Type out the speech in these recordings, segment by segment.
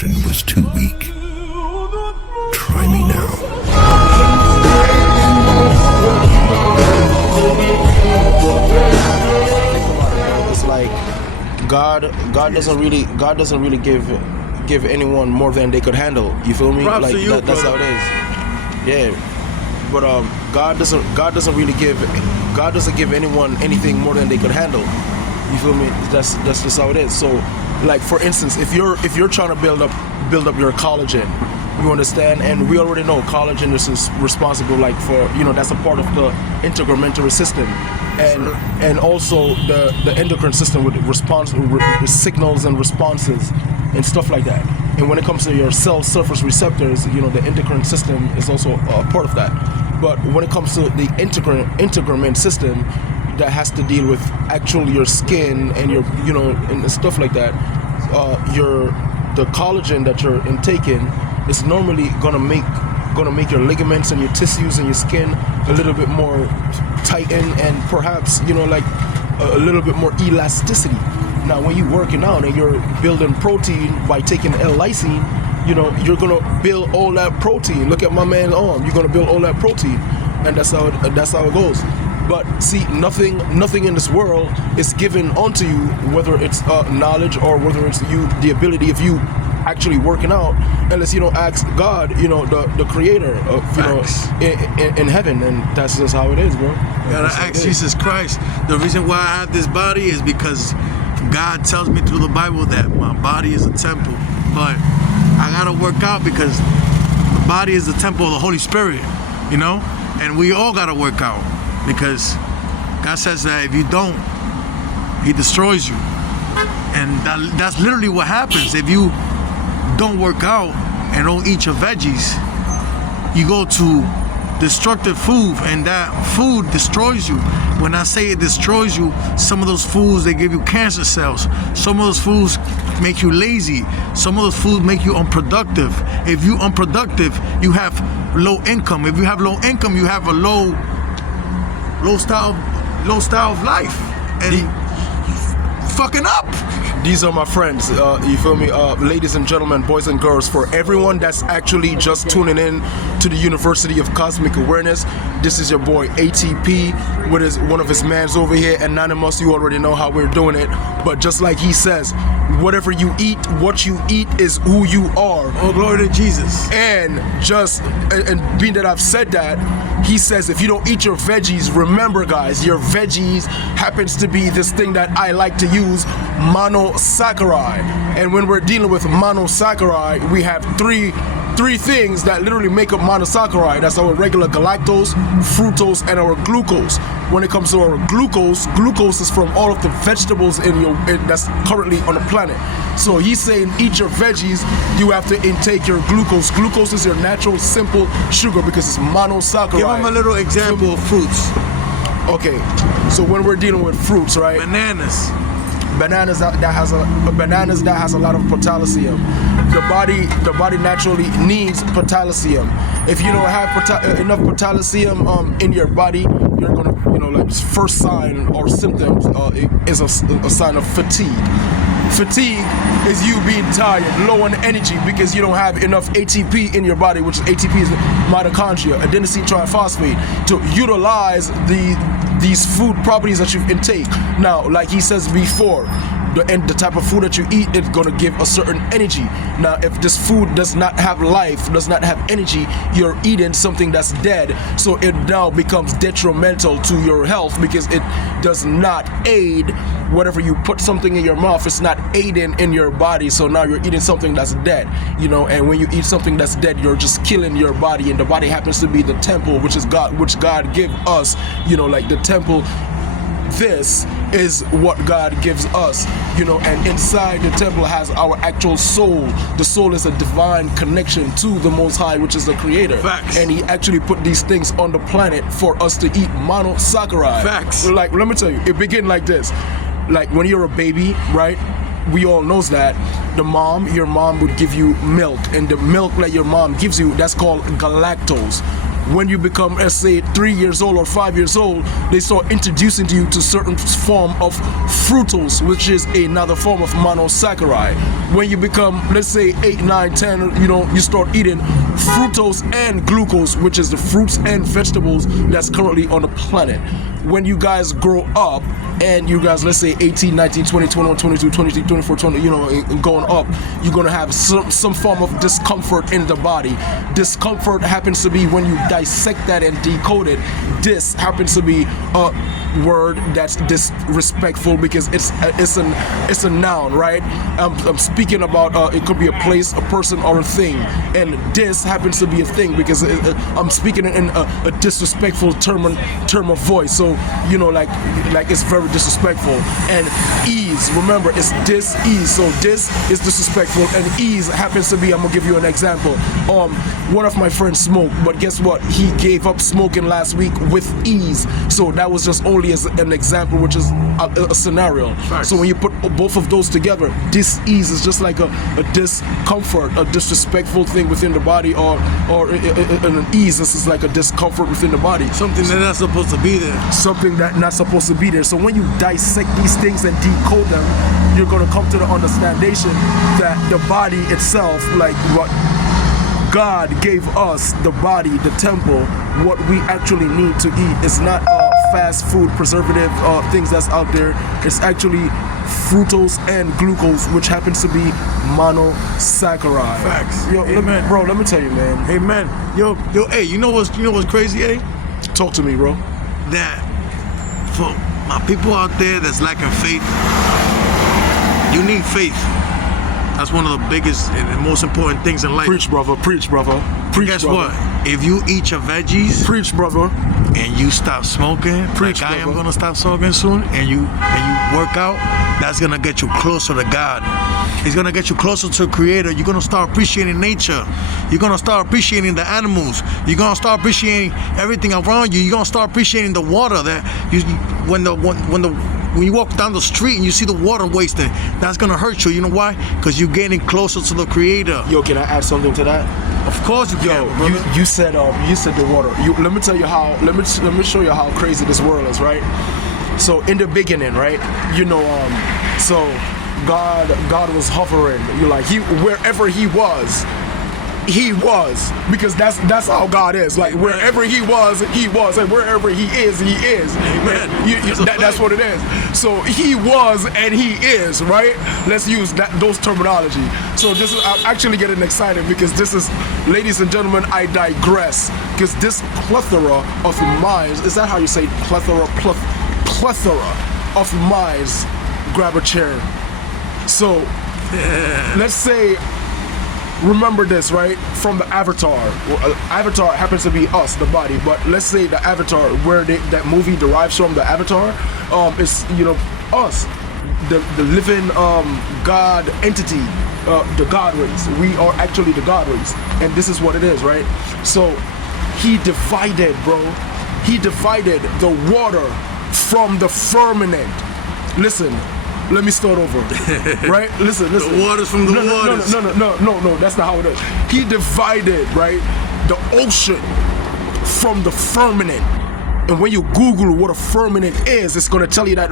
attraction was too weak. Try me now. It's like God doesn't really give anyone more than they could handle. You feel me? Props like to you, that's how it is. Yeah. But God doesn't give anyone anything more than they could handle. You feel me? That's just how it is. So, like for instance, if you're trying to build up your collagen, you understand, and we already know collagen is responsible, like for, that's a part of the integumentary system, and also the endocrine system with signals and responses and stuff like that. And when it comes to your cell surface receptors, the endocrine system is also a part of that. But when it comes to the integument system, that has to deal with actually your skin and your, and stuff like that. The collagen that you're intaking is normally gonna make your ligaments and your tissues and your skin a little bit more tightened and perhaps, like a little bit more elasticity. Now, when you're working out and you're building protein by taking L-lysine, you're gonna build all that protein. Look at my man's arm. You're gonna build all that protein, and that's how it goes. But see, nothing in this world is given onto you, whether it's knowledge or whether it's the ability of you actually working out, unless you don't ask God, the creator of, in heaven. And that's just how it is, bro. You gotta ask Jesus Christ. The reason why I have this body is because God tells me through the Bible that my body is a temple. But I gotta work out because the body is the temple of the Holy Spirit, and we all gotta work out. Because God says that if you don't, He destroys you. And that's literally what happens. If you don't work out and don't eat your veggies, you go to destructive food, and that food destroys you. When I say it destroys you, some of those foods, they give you cancer cells. Some of those foods make you lazy. Some of those foods make you unproductive. If you're unproductive, you have low income. If you have low income, you have a low style of life, and fucking up. These are my friends, you feel me? Ladies and gentlemen, boys and girls, for everyone that's actually just tuning in to the University of Cosmic Awareness, this is your boy ATP with one of his mans over here, Anonymous. You already know how we're doing it, but just like he says, whatever you eat, what you eat is who you are. Oh, glory to Jesus. And being that I've said that, he says if you don't eat your veggies, remember guys, your veggies happens to be this thing that I like to use, monosaccharide. And when we're dealing with monosaccharide, we have three things that literally make up monosaccharide. That's our regular galactose, fructose, and our glucose. When it comes to our glucose is from all of the vegetables that's currently on the planet. So he's saying eat your veggies, you have to intake your glucose. Glucose is your natural simple sugar because it's monosaccharide. Give him a little example of fruits. Okay, so when we're dealing with fruits, right? Bananas that has a lot of potassium. The body naturally needs potassium. If you don't have enough potassium in your body, you're gonna, like first sign or symptoms is a sign of fatigue. Fatigue is you being tired, low on energy because you don't have enough ATP in your body, which ATP is mitochondria, adenosine triphosphate, to utilize these food properties that you intake. Now, like he says before, the type of food that you eat is going to give a certain energy. Now, if this food does not have life, does not have energy, you're eating something that's dead. So it now becomes detrimental to your health because it does not aid. Whatever you put something in your mouth, it's not aiding in your body. So now you're eating something that's dead, and when you eat something that's dead, you're just killing your body. And the body happens to be the temple, which God give us, like the temple. This is what God gives us, and inside the temple has our actual soul. The soul is a divine connection to the Most High, which is the Creator. Facts. And He actually put these things on the planet for us to eat monosaccharide. Facts. Like, let me tell you, it begin like this. Like when you're a baby, right? We all knows that your mom would give you milk, and the milk that your mom gives you, that's called galactose. When you become, let's say, 3 years old or 5 years old, they start introducing to you to certain form of fructose, which is another form of monosaccharide. When you become, let's say, 8, 9, 10, you start eating fructose and glucose, which is the fruits and vegetables that's currently on the planet. When you guys grow up and you guys, let's say 18, 19, 20, 21, 22, 23, 24, 20, and going up, you're gonna have some form of discomfort in the body. Discomfort happens to be when you dissect that and decode it. This happens to be a word that's disrespectful because it's a noun, right? I'm speaking about it could be a place, a person, or a thing, and this happens to be a thing because I'm speaking in a disrespectful term of voice. So like it's very disrespectful. And ease, remember, it's dis-ease. So this is disrespectful, and ease happens to be, I'm gonna give you an example. One of my friends smoked, but guess what? He gave up smoking last week with ease. So that was just only as an example, which is a scenario. Right. So when you put both of those together, dis-ease is just like a discomfort, a disrespectful thing within the body, or an ease. This is like a discomfort within the body. Something that's not supposed to be there. Something that's not supposed to be there. So when you dissect these things and decode them, you're going to come to the understanding that the body itself, like what God gave us, the body, the temple, what we actually need to eat is not fast food preservative things that's out there. It's actually fructose and glucose, which happens to be monosaccharide. Facts. Yo, let me tell you, man. Amen. Yo, hey, you know what's crazy, eh? Talk to me, bro. That for my people out there that's lacking faith, you need faith. That's one of the biggest and most important things in life. Preach, brother. Preach, brother. Preach, Guess brother. what? If you eat your veggies, preach, brother, and you stop smoking, preach, like I am brother. gonna stop smoking soon, and you work out, that's gonna get you closer to God. It's gonna get you closer to the Creator. You're gonna start appreciating nature. You're gonna start appreciating the animals. You're gonna start appreciating everything around you. You're gonna start appreciating the water that when you walk down the street and you see the water wasting, that's gonna hurt you. You know why? Because you're getting closer to the Creator. Yo, can I add something to that? Of course you can. Yo, you said the water. Let me tell you how. Let me show you how crazy this world is, right? So in the beginning, right? So God was hovering. Wherever he was, because that's how God is. Like wherever he was, and wherever he is. Amen. That's what it is. So he was and he is, right? Let's use those terminology. So I'm actually getting excited because this is, ladies and gentlemen, I digress. Because this plethora of minds, is that how you say plethora? Plethora of minds. Grab a chair. So let's say, remember this, right? From the Avatar. Avatar happens to be us, the body, but let's say the Avatar, where that movie derives from, the Avatar, is us, the living God entity, the God race. We are actually the God race, and this is what it is, right? So he divided, bro. He divided the water from the firmament. Listen. Let me start over, right? Listen. The waters from the waters. No, that's not how it is. He divided, right, the ocean from the firmament. And when you Google what a firmament is, it's gonna tell you that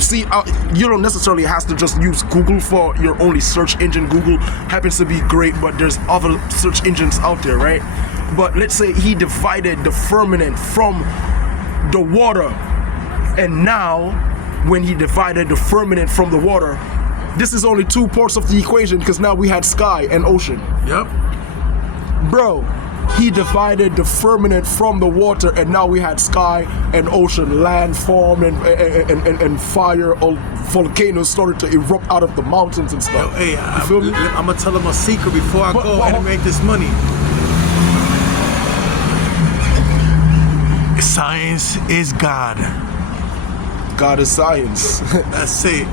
see, you don't necessarily have to just use Google for your only search engine. Google happens to be great, but there's other search engines out there, right? But let's say he divided the firmament from the water, and now, when he divided the firmament from the water, this is only two parts of the equation, because now we had sky and ocean. Yep. Bro, he divided the firmament from the water, and now we had sky and ocean. Land formed and fire, volcanoes started to erupt out of the mountains and stuff. Yo, hey, you feel me? I'm gonna tell them a secret before I go and make this money. Science is God. God is science. That's it.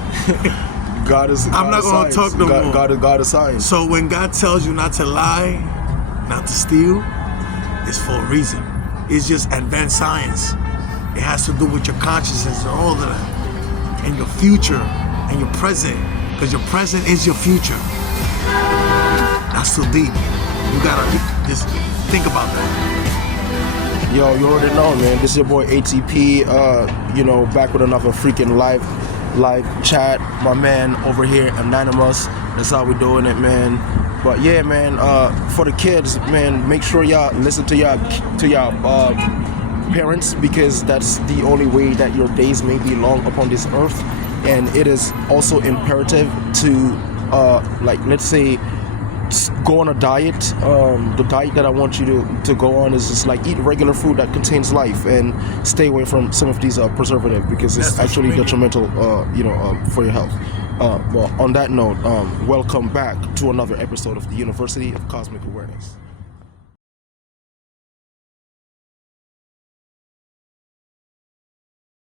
God is. I'm not gonna talk no more. God is science. So when God tells you not to lie, not to steal, it's for a reason. It's just advanced science. It has to do with your consciousness and all of that, and your future and your present, because your present is your future. That's so deep. You gotta just think about that. Yo, you already know, man. This is your boy ATP. You know, back with another freaking live chat. My man over here, Anonymous. That's how we doing it, man. But yeah, man. For the kids, man, make sure y'all listen to y'all parents, because that's the only way that your days may be long upon this earth. And it is also imperative to, like, let's say, go on a diet. The diet that I want you to go on is just like eat regular food that contains life, and stay away from some of these preservatives, because it's actually detrimental, for your health. Well, on that note, welcome back to another episode of the University of Cosmic Awareness.